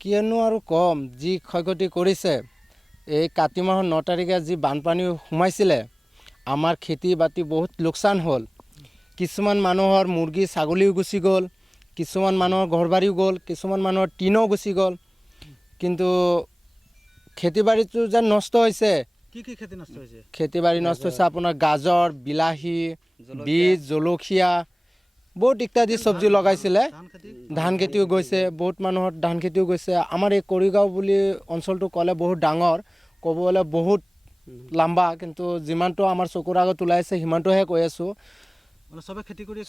কিয়নো আৰু কম যি ক্ষয়ক্ষতি কৰিছে এই কাতি মাহৰ 9 তাৰিখে যি বানপানী সোমাইছিলে আমাৰ খেতি বাতি বহুত লোকচান হ'ল কিছুমান মানুহৰ মুৰ্গী ছাগলীও গুচি গ'ল কিছুমান মানুহৰ ঘৰবাৰীও গ'ল কিছুমান মানুহৰ টিনো গুচি গ'ল কিন্তু খেতি বাৰীটো যে নষ্ট হৈছে কি খেতি নষ্ট হৈছে খেতি বাৰী নষ্ট হৈছে আপোনাৰ গাজৰ বিলাহী বীজ জলকীয়া বহুত ইত্যাদি সবজি লগাইছিলে ধান খেতিও গৈছে বহুত মানুহৰ ধান খেতিও গৈছে আমাৰ এই কৰিগাঁও বুলি অঞ্চলটো ক'লে বহুত ডাঙৰ ক'ব গ'লে বহুত লম্বা কিন্তু যিমানটো আমাৰ চকুৰ আগত ওলাইছে সিমানটোহে কৈ আছোঁ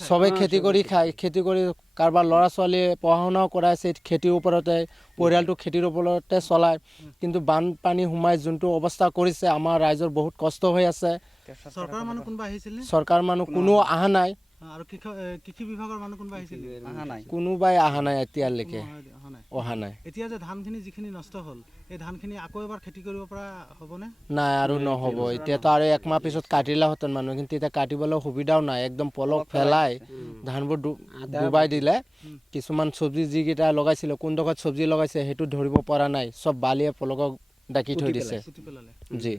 সবে খেতি কৰি খায় খেতি কৰি কাৰোবাৰ ল'ৰা ছোৱালীয়ে পঢ়া শুনাও কৰাইছে খেতিৰ ওপৰতে পৰিয়ালটো খেতিৰ ওপৰতে চলায় কিন্তু বানপানী সোমাই যোনটো অৱস্থা কৰিছে আমাৰ ৰাইজৰ বহুত কষ্ট হৈ আছে চৰকাৰ মানুহ কোনো অহা নাই আৰু কৃষি বিভাগৰ মানুহ কোনোবা আহিছিল কোনোবাই অহা নাই এতিয়ালৈকে অহা নাই এতিয়া যে ধানখিনি যিখিনি নষ্ট হ'ল এই ধানখিনি আকৌ এবাৰ খেতি কৰিব পৰা হ'বনে নাই আৰু নহ'ব এতিয়াতো আৰু একমাহ পিছত কাটিলেহেঁতেন মানুহ কিন্তু এতিয়া কাটিবলৈ সুবিধাও নাই একদম পলক ফেলাই ধানবোৰ ডুবাই দিলে কিছুমান চব্জি যিকেইটা লগাইছিলে কোনডোখৰত চব্জি লগাইছে সেইটো ধৰিব পৰা নাই চব বালিয়ে পলকক ডাকি থৈ দিছে জি